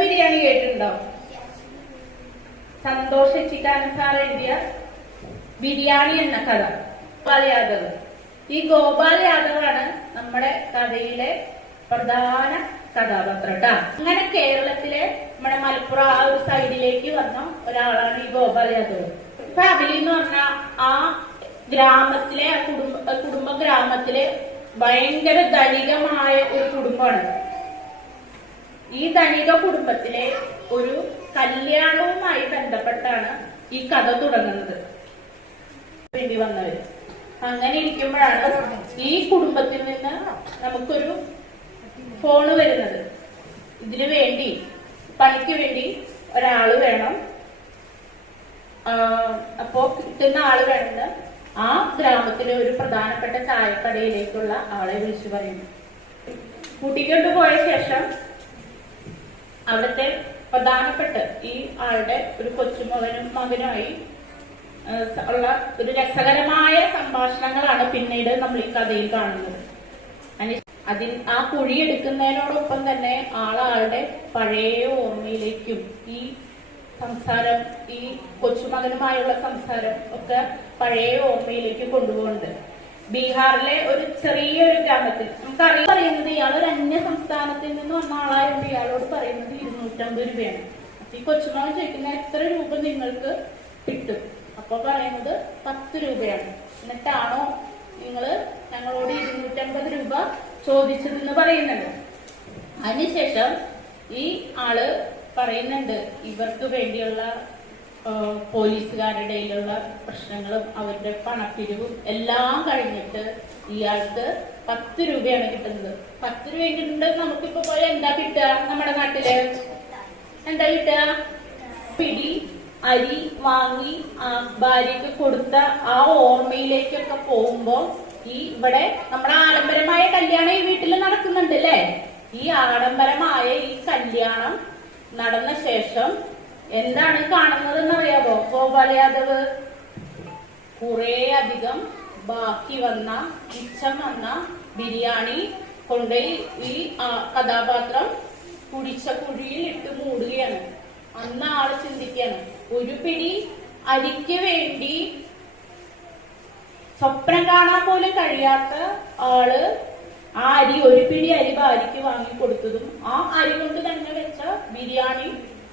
ബിരിയാണി കേട്ടിട്ടുണ്ടോ? സന്തോഷ് ചിക്കാനൻ സാർ എഴുതിയ ബിരിയാണി എന്ന കഥ. ഗോപാൽ യാദവ്. ഈ ഗോപാൽ യാദവാണ് നമ്മുടെ കഥയിലെ പ്രധാന കഥാപാത്രം ട്ടാ. അങ്ങനെ കേരളത്തിലെ നമ്മുടെ മലപ്പുറം ആ ഒരു സൈഡിലേക്ക് വന്ന ഒരാളാണ് ഈ ഗോപാൽ യാദവ്. ഫാമിലി എന്ന് പറഞ്ഞ ആ ഗ്രാമത്തിലെ കുടുംബ ഗ്രാമത്തിലെ ഭയങ്കര ധനികമായ ഒരു കുടുംബമാണ്. ഈ ധനിക കുടുംബത്തിലെ ഒരു കല്യാണവുമായി ബന്ധപ്പെട്ടാണ് ഈ കഥ തുടങ്ങുന്നത്. വേണ്ടി വന്നവര് അങ്ങനെ ഇരിക്കുമ്പോഴാണ് ഈ കുടുംബത്തിൽ നിന്ന് നമുക്കൊരു ഫോണ് വരുന്നത്. ഇതിനു വേണ്ടി പണിക്ക് വേണ്ടി ഒരാള് വേണം, അപ്പോ കിട്ടുന്ന ആള് വേണമെന്ന് ആ ഗ്രാമത്തിലെ ഒരു പ്രധാനപ്പെട്ട ചായക്കടയിലേക്കുള്ള ആളെ വിളിച്ചു പറയുന്നു. കൂട്ടിക്കൊണ്ടു പോയ ശേഷം അവിടുത്തെ പ്രധാനപ്പെട്ട ഈ ആളുടെ ഒരു മകനുമായി ഉള്ള ഒരു രസകരമായ സംഭാഷണങ്ങളാണ് പിന്നീട് നമ്മൾ ഈ കഥയിൽ കാണുന്നത്. ആ കുഴിയെടുക്കുന്നതിനോടൊപ്പം തന്നെ ആളുടെ പഴയ ഓർമ്മയിലേക്കും ഈ സംസാരം, ഈ കൊച്ചുമകനുമായുള്ള സംസാരം ഒക്കെ പഴയ ഓർമ്മയിലേക്ക് കൊണ്ടുപോകുന്നുണ്ട്. ബീഹാറിലെ ഒരു ചെറിയൊരു ഗ്രാമത്തിൽ നമുക്കറിയാൻ പറയുന്നത് ഇയാൾ ഒരു അന്യ സംസ്ഥാനത്തിൽ നിന്ന് വന്ന ആളായതുകൊണ്ട് ഇയാളോട് പറയുന്നത് 250 രൂപയാണ്. അപ്പൊ ഈ കൊച്ചുമകൻ ചോദിക്കുന്ന എത്ര രൂപ നിങ്ങൾക്ക് കിട്ടും? അപ്പൊ പറയുന്നത് 10 രൂപയാണ്. എന്നിട്ടാണോ നിങ്ങള് ഞങ്ങളോട് 250 രൂപ ചോദിച്ചതെന്ന് പറയുന്നുണ്ട്. അതിനുശേഷം ഈ ആള് പറയുന്നുണ്ട് ഇവർക്ക് വേണ്ടിയുള്ള പോലീസുകാരുടെയിലുള്ള പ്രശ്നങ്ങളും അവരുടെ പണപ്പിരിവും എല്ലാം കഴിഞ്ഞിട്ട് ഇയാൾക്ക് 10 രൂപയാണ് കിട്ടുന്നത്. 10 രൂപ കിട്ടുന്നത് നമുക്കിപ്പോ പോലെ എന്താ കിട്ടുക? നമ്മുടെ നാട്ടില് എന്താ കിട്ടുക? പിടി അരി വാങ്ങി ഭാര്യക്ക് കൊടുത്ത ആ ഓർമ്മയിലേക്കൊക്കെ പോകുമ്പോ ഇവിടെ നമ്മുടെ ആഡംബരമായ കല്യാണം ഈ വീട്ടിൽ നടക്കുന്നുണ്ട് അല്ലേ? ഈ ആഡംബരമായ ഈ കല്യാണം നടന്ന ശേഷം എന്താണ് കാണുന്നതെന്ന് അറിയാമോ? ഗോപാൽ യാദവ് കുറെ അധികം ബാക്കി വന്ന മിച്ചം വന്ന ബിരിയാണി കൊണ്ടുപോയി ഈ കഥാപാത്രം കുടിച്ച കുഴിയിൽ ഇട്ട് മൂടുകയാണ്. അന്ന് ആള് ചിന്തിക്കുകയാണ്, ഒരു പിടി അരിക്ക് വേണ്ടി സ്വപ്നം കാണാൻ പോലും കഴിയാത്ത ആള് ആ അരി, ഒരു പിടി അരി ഭാര്യക്ക് വാങ്ങി കൊടുത്തതും ആ അരി കൊണ്ട് തന്നെ വെച്ച ബിരിയാണി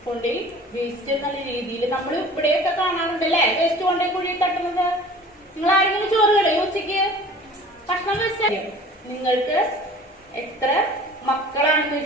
കൊണ്ടുപോയി വേസ്റ്റ് എന്നുള്ള രീതിയിൽ നമ്മൾ ഇവിടെയൊക്കെ കാണാറുണ്ടല്ലേ, വേസ്റ്റ് കൊണ്ടുപോയി കുഴി തട്ടുന്നത്. നിങ്ങൾ ആരെങ്കിലും ചോറ് കളയോ ഉച്ചയ്ക്ക്? ഭക്ഷണം വെച്ചാൽ നിങ്ങൾക്ക് എത്ര മക്കളാണെന്ന്